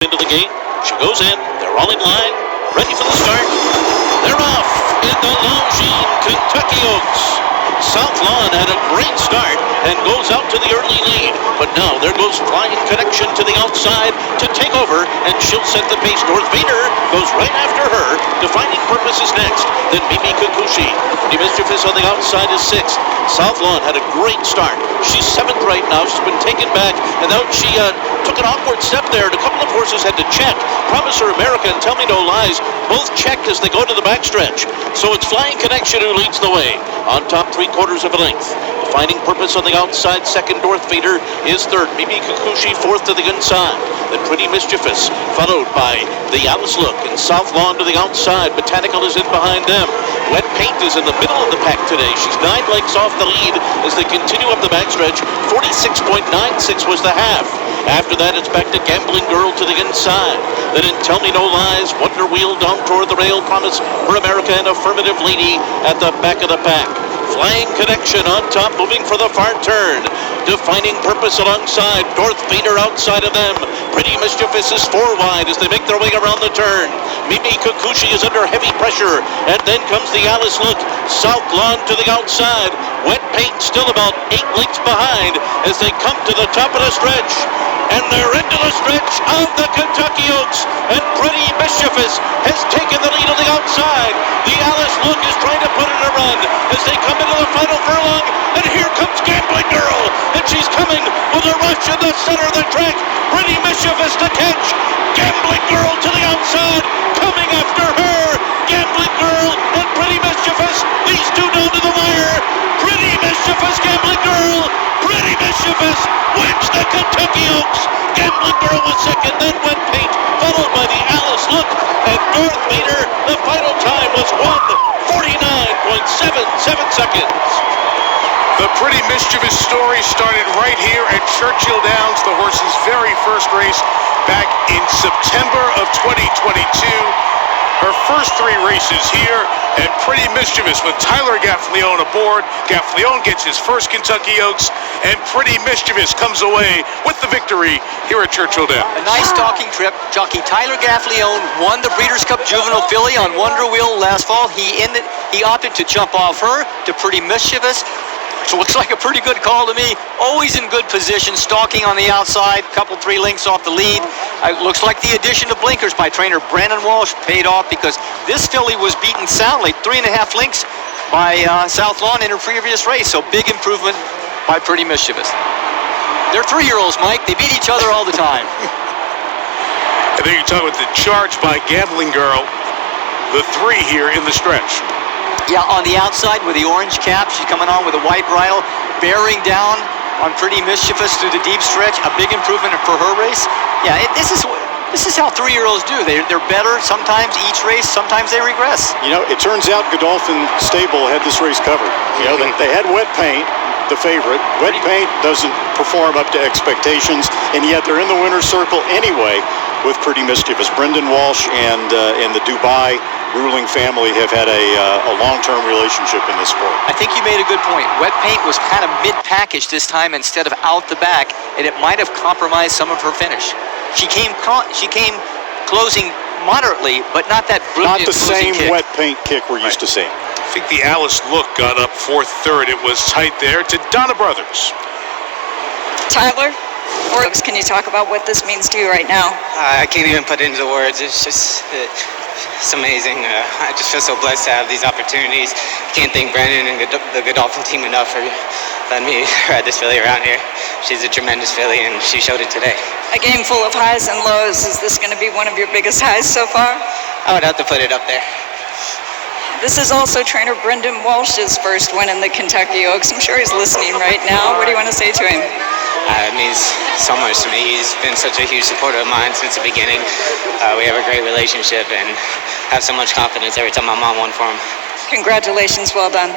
into the gate. She goes in. They're all in line, ready for the start. They're off in the Longines Kentucky Oaks. South Lawn had a great start and goes out to the early lead. But now there goes Flying Connection to the outside to take over, and she'll set the pace. North Vader goes right after her. Defining Purpose is next. Then Mimi Kikuchi. The Mischievous on the outside is 6th. South Lawn had a great start. She's 7th right now. She's been taken back, and now she took an awkward step there, and a couple of horses had to check. Promise Her America and Tell Me No Lies both checked as they go to the backstretch. So it's Flying Connection who leads the way on top 3/4 of a length. Defining Purpose on the outside, 2nd. North Vader is 3rd. Mimi Kikuchi 4th to the inside. Then Pretty Mischievous, followed by the Alice Look, and South Lawn to the outside. Botanical is in behind them. Wet Paint is in the middle of the pack today. She's 9 lengths off the lead as they continue up the backstretch. 46.96 was the half. After that, it's back to Gambling Girl to the inside. Then in Tell Me No Lies, Wonder Wheel down toward the rail, Promise Her America, and Affirmative Lady at the back of the pack. Flying Connection on top, moving for the far turn. Defining Purpose alongside. North Vader outside of them. Pretty Mischievous is 4 wide as they make their way around the turn. Mimi Kikuchi is under heavy pressure, and then comes the Alice Look. South Lawn to the outside. Wet Paint still about 8 lengths behind as they come to the top of the stretch. And they're into the stretch of the Kentucky Oaks, and Pretty Mischievous has taken the lead on the outside. The Alice Look is trying to put in a run as they come into the final furlong, and here comes Gambling Girl, and she's coming with a rush in the center of the track. Pretty Mischievous to catch. Gambling Girl to the outside, coming after her. Gambling Girl and Pretty Mischievous, these two down to the wire. Pretty Mischievous, Gambling Girl. Pretty Mischievous wins the Kentucky Oaks. Gambling Girl was 2nd, then Wet Paint, followed by the Alice Look, and North Vader. The final time was 1:49.77 seconds. The Pretty Mischievous story started right here at Churchill Downs, the horse's very first race back in September of 2022. Her first 3 races here, and Pretty Mischievous with Tyler Gaffalione aboard. Gaffalione gets his first Kentucky Oaks, and Pretty Mischievous comes away with the victory here at Churchill Downs. A nice stalking trip. Jockey Tyler Gaffalione won the Breeders' Cup Juvenile Filly on Wonder Wheel last fall. He opted to jump off her to Pretty Mischievous. So looks like a pretty good call to me. Always in good position, stalking on the outside, couple 3 lengths off the lead. Looks like the addition of blinkers by trainer Brandon Walsh paid off, because this filly was beaten soundly, 3.5 lengths by South Lawn in her previous race. So big improvement by Pretty Mischievous. They're 3-year-olds, Mike. They beat each other all the time. And there you talk about the charge by Gambling Girl. The 3 here in the stretch. Yeah, on the outside with the orange cap. She's coming on with a white bridle, bearing down on Pretty Mischievous through the deep stretch. A big improvement for her race. Yeah, this is how 3-year-olds do. They're better sometimes each race, sometimes they regress. You know, it turns out Godolphin Stable had this race covered. You know, they had Wet Paint, the favorite. Wet Paint doesn't perform up to expectations, and yet they're in the winner's circle anyway with Pretty Mischievous. Brendan Walsh and the Dubai ruling family have had a long-term relationship in this sport. I think you made a good point. Wet Paint was kind of mid-package this time instead of out the back, and it might have compromised some of her finish. She came closing moderately, but not that brilliant. Not the same kick. Wet Paint kick we're used to seeing. I think the Alice Look got up 4th, 3rd. It was tight there to Donna Brothers. Tyler, can you talk about what this means to you right now? I can't even put it into words. It's amazing. I just feel so blessed to have these opportunities. I can't thank Brandon and the Godolphin team enough for letting me ride this filly around here. She's a tremendous filly, and she showed it today. A game full of highs and lows. Is this going to be one of your biggest highs so far? I would have to put it up there. This is also trainer Brendan Walsh's first win in the Kentucky Oaks. I'm sure he's listening right now. What do you want to say to him? It means so much to me. He's been such a huge supporter of mine since the beginning. We have a great relationship and have so much confidence every time I'm on one for him. Congratulations. Well done.